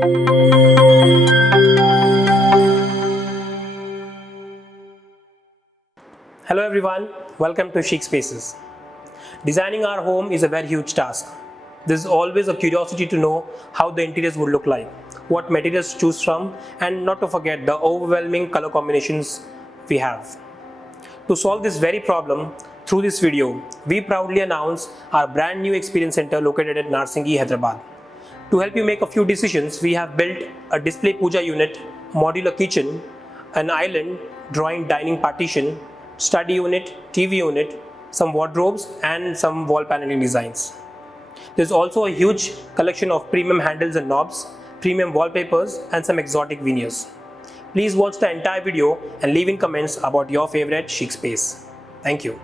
Hello everyone, welcome to Chic Spaces. Designing our home is a very huge task. There's always a curiosity to know how the interiors would look like, what materials to choose from, and not to forget the overwhelming color combinations we have. To solve this very problem, through this video, we proudly announce our brand new experience center located at Narsingi, Hyderabad. To help you make a few decisions, we have built a display Pooja Unit, modular kitchen, an island, drawing dining partition, study unit, TV unit, some wardrobes and some wall paneling designs. There's also a huge collection of premium handles and knobs, premium wallpapers and some exotic veneers. Please watch the entire video and leave in comments about your favorite chic space. Thank you.